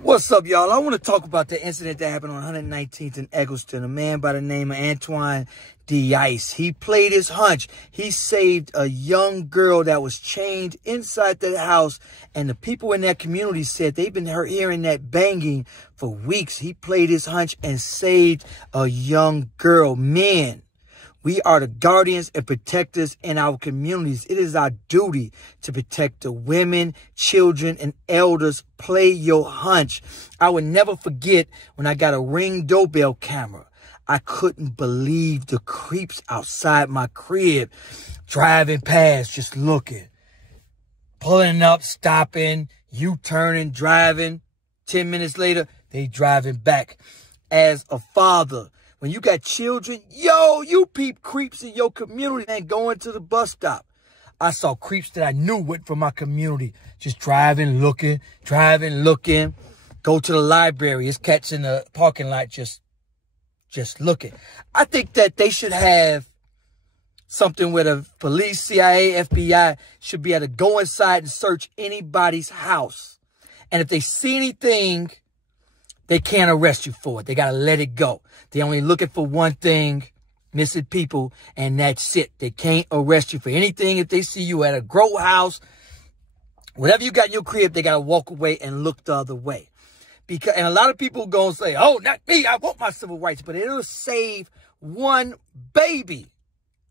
What's up, y'all? I want to talk about the incident that happened on 119th in Eggleston. A man by the name of Antoine Dice. He played his hunch. He saved a young girl that was chained inside that house, and the people in that community said they've been hearing that banging for weeks. He played his hunch and saved a young girl. Men, we are the guardians and protectors in our communities. It is our duty to protect the women, children, and elders. Play your hunch. I will never forget when I got a Ring doorbell camera. I couldn't believe the creeps outside my crib, driving past, just looking, pulling up, stopping, U-turning, driving. 10 minutes later, they driving back. As a father, when you got children, you peep creeps in your community and going to the bus stop. I saw creeps that I knew went from my community, just driving, looking. Go to the library. It's cats in the parking lot just looking. I think that they should have something where the police, CIA, FBI should be able to go inside and search anybody's house. And if they see anything, they can't arrest you for it. They got to let it go. They're only looking for one thing, missing people, and that's it. They can't arrest you for anything. If they see you at a grow house, whatever you got in your crib, they got to walk away and look the other way. And a lot of people going to say, oh, not me, I want my civil rights. But it'll save one baby.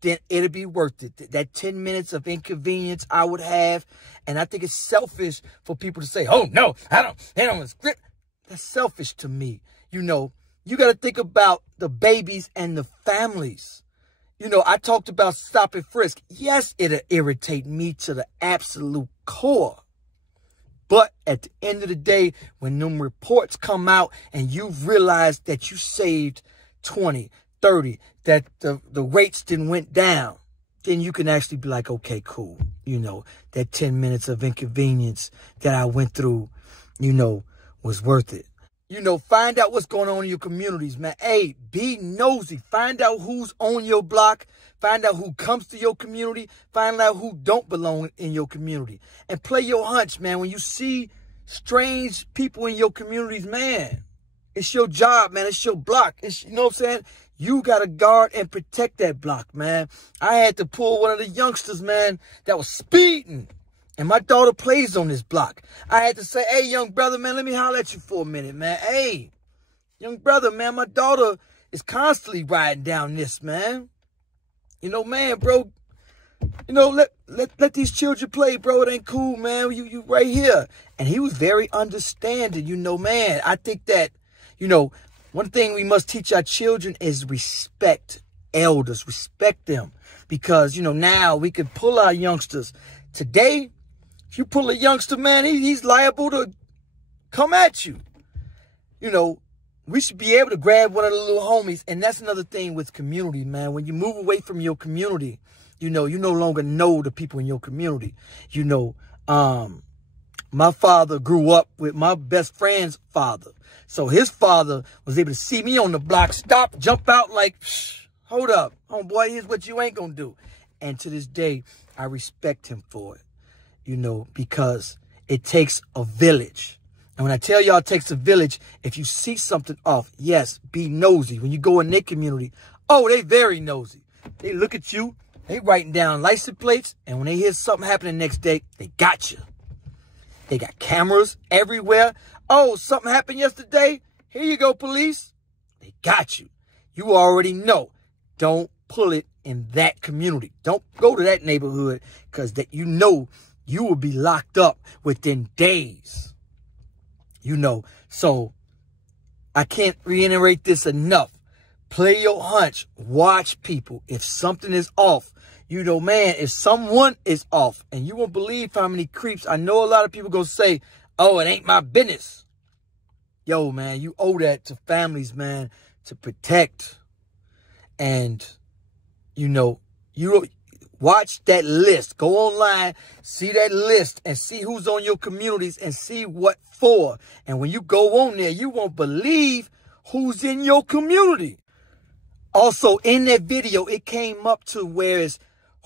Then it'll be worth it. That 10 minutes of inconvenience I would have. And I think it's selfish for people to say, oh, no, they don't script. That's selfish to me. You know, you got to think about the babies and the families. You know, I talked about stop and frisk. Yes, it'll irritate me to the absolute core. But at the end of the day, when them reports come out and you've realized that you saved 20, 30, that the rates didn't went down, then you can actually be like, okay, cool. You know, that 10 minutes of inconvenience that I went through, you know, was worth it. You know, find out what's going on in your communities, man. Hey, be nosy. Find out who's on your block. Find out who comes to your community. Find out who don't belong in your community. And play your hunch, man. When you see strange people in your communities, man, it's your job, man. It's your block. You know what I'm saying? You got to guard and protect that block, man. I had to pull one of the youngsters, man, that was speeding. And my daughter plays on this block. I had to say, hey, young brother, man, let me holler at you for a minute, man. Hey, young brother, man, my daughter is constantly riding down this, man. You know, man, bro, you know, let these children play, bro. It ain't cool, man. You right here. And he was very understanding, you know, man. I think that, you know, one thing we must teach our children is respect elders, respect them. Because, you know, now we can pull our youngsters. Today, if you pull a youngster, man, he's liable to come at you. You know, we should be able to grab one of the little homies. And that's another thing with community, man. When you move away from your community, you know, you no longer know the people in your community. You know, my father grew up with my best friend's father. So his father was able to see me on the block, stop, jump out like, hold up, homeboy, here's what you ain't going to do. And to this day, I respect him for it, you know, because it takes a village. And when I tell y'all it takes a village, if you see something off, yes, be nosy. When you go in their community, oh, they very nosy. They look at you, they writing down license plates, and when they hear something happening the next day, they got you. They got cameras everywhere. Oh, something happened yesterday. Here you go, police. They got you. You already know. Don't pull it in that community. Don't go to that neighborhood because that you know you will be locked up within days. You know, so I can't reiterate this enough. Play your hunch. Watch people. If something is off, you know, man, if someone is off, and you won't believe how many creeps. I know a lot of people gonna say, oh, it ain't my business. Yo, man, you owe that to families, man, to protect. And, you know, you watch that list. Go online, see that list, and see who's on your communities and see what for. And when you go on there, you won't believe who's in your community. Also, in that video, it came up to where it's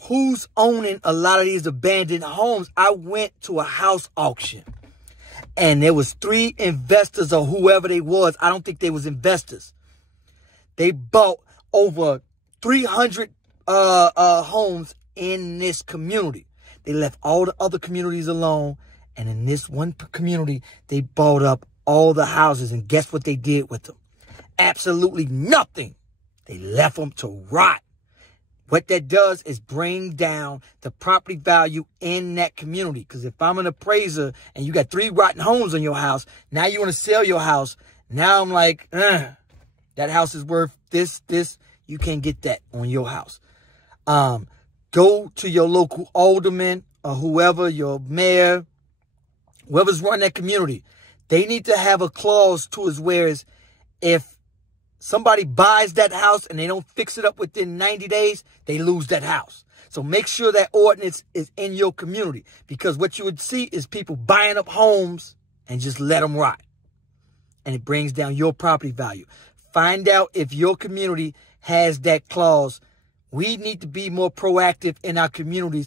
who's owning a lot of these abandoned homes. I went to a house auction. And there was 3 investors or whoever they was. I don't think they was investors. They bought over 300 homes in this community. They left all the other communities alone. And in this one community, they bought up all the houses. And guess what they did with them? Absolutely nothing. They left them to rot. What that does is bring down the property value in that community. Because if I'm an appraiser and you got 3 rotten homes on your house, now you want to sell your house. Now I'm like, that house is worth this. You can't get that on your house. Go to your local alderman or whoever, your mayor, whoever's running that community. They need to have a clause to it whereas if somebody buys that house and they don't fix it up within 90 days, they lose that house. So make sure that ordinance is in your community, because what you would see is people buying up homes and just let them rot. And it brings down your property value. Find out if your community has that clause. We need to be more proactive in our communities.